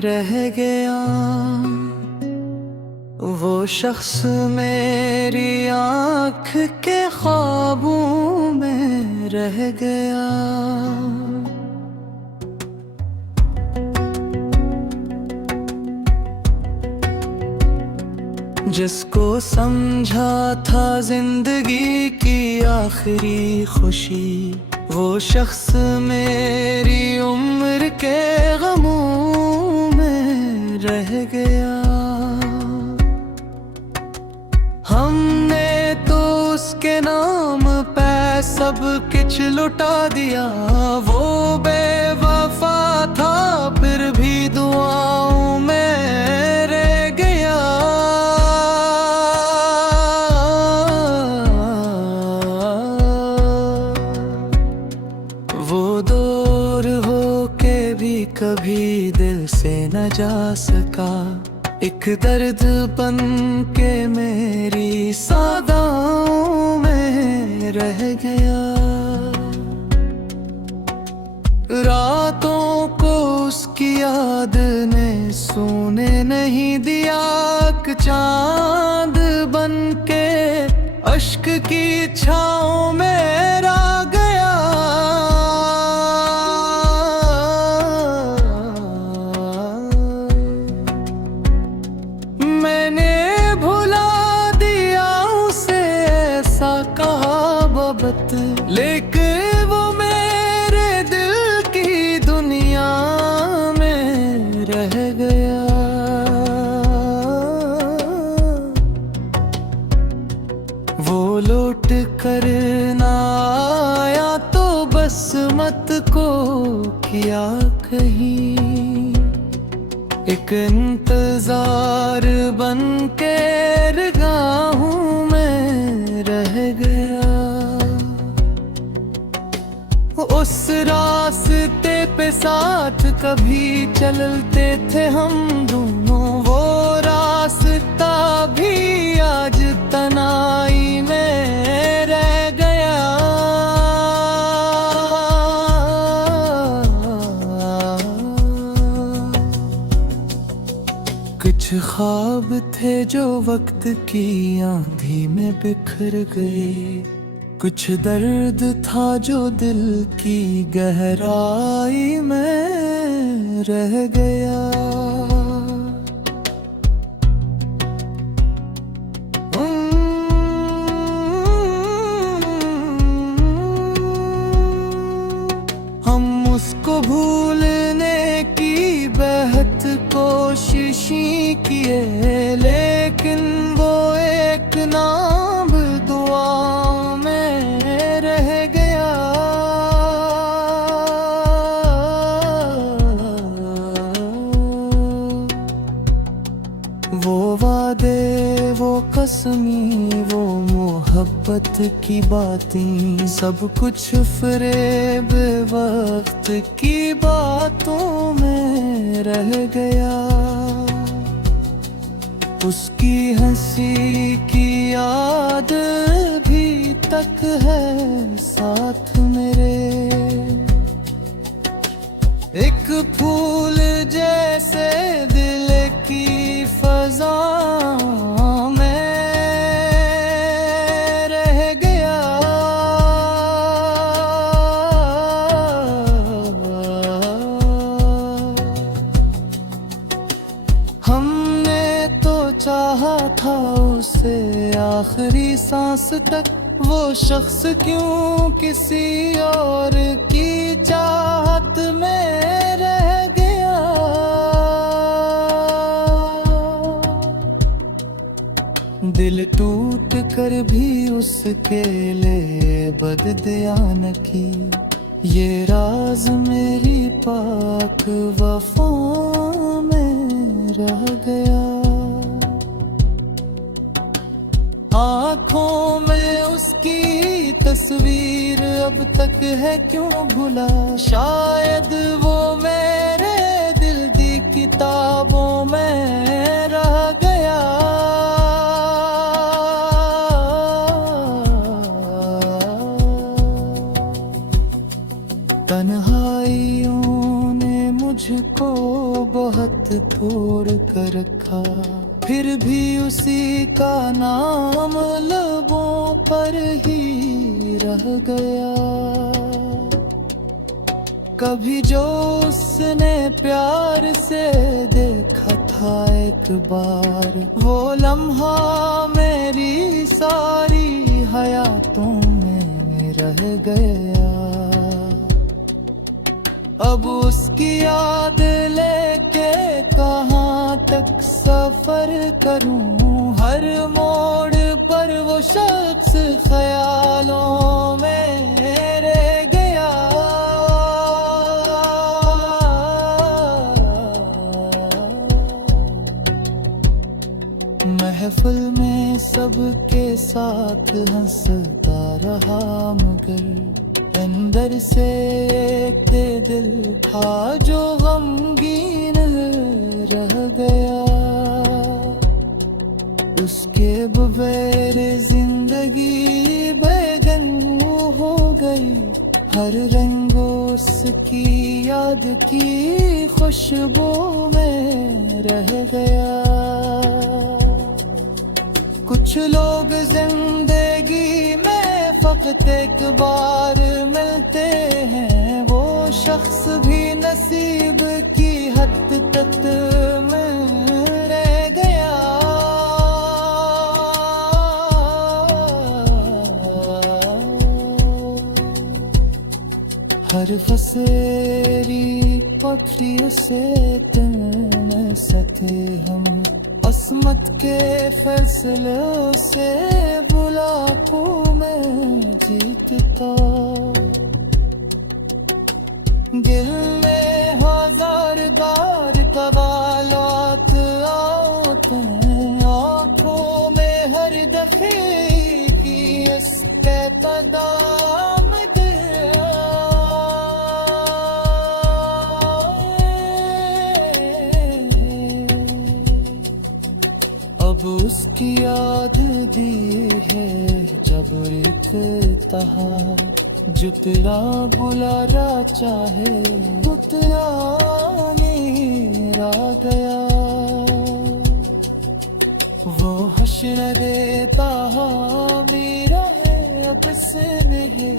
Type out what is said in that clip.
रह गया। वो शख्स मेरी आँख के ख्वाबों में रह गया। जिसको समझा था जिंदगी की आखिरी खुशी, वो शख्स मेरी उम्र के गमों में रह गया। हमने तो उसके नाम पे सब कुछ लुटा दिया। वो बेवफा था फिर भी दुआओं में रह गया। वो दूर हो के भी कभी दिल से न जा सका। एक दर्द बन के मेरी सादाओं में रह गया। रातों को उसकी याद ने सोने नहीं दिया। चांद बन के अश्क की छाँव में रह गया। मैंने भुला दिया उसे ऐसा कहावत, लेकिन वो मेरे दिल की दुनिया में रह गया। वो लौट कर ना आया तो बस मत को किया कहीं। एक इंतजार बन के राहों में रह गया। उस रास्ते पे साथ कभी चलते थे हम दोनों। वो रास्ता भी आज तनाई में रह गया। कुछ ख्वाब थे जो वक्त की आंधी में बिखर गए। कुछ दर्द था जो दिल की गहराई में रह गया। हम उसको भूलने की बेहद कोशिश किए, लेकिन वो एक नाम दुआ में रह गया। वो वादे, वो कसमी, वो मोहब्बत की बातें, सब कुछ फरेब वक्त की बातों में रह गया। उसकी हंसी की याद भी तक है साथ मेरे। एक फूल जैसे दिल की फजा में रह गया। हमने तो चाहा था उसे आखिरी सांस तक। वो शख्स क्यों किसी और की चाहत में रह गया। दिल टूट कर भी उसके लिए बददयान की। ये राज मेरी पाक वफा में रह गया। आँखों में उसकी तस्वीर अब तक है क्यों भुला। शायद वो मेरे दिल की किताबों में रह गया। तन्हाइयों ने मुझे मुझको बहुत तोड़ कर रखा, फिर भी उसी का नाम लबों पर ही रह गया। कभी जो उसने प्यार से देखा था एक बार, वो लम्हा मेरी सारी हयातों में रह गया। अब उसकी याद लेके कहाँ तक सफर करूं, हर मोड़ पर वो शख्स ख्यालों में रह गया। महफिल में सबके साथ हंसता रहा, मगर अंदर से एक दिल था जो गमगीन रह गया। उसके बगैर जिंदगी बैगन हो गई, हर रंग उसकी याद की खुशबू में रह गया। कुछ लोग जिंदगी में फकत एक बार मिलते हैं, वो शख्स भी नसीब की हद तक में रह गया। हर फसेरी पखरियों से तन सते हम, असमत के फैसलों से बुलाकों में जीतता। दिल में हजार बार कवालात आते हैं, आँखों में हर दफे की इसके तदाम अब उसकी याद दी है जब रिक्तहा, जुतला बुलारा चाहे उतरा मेरा गया। वो हश्र देता मेरा है अब से नहीं।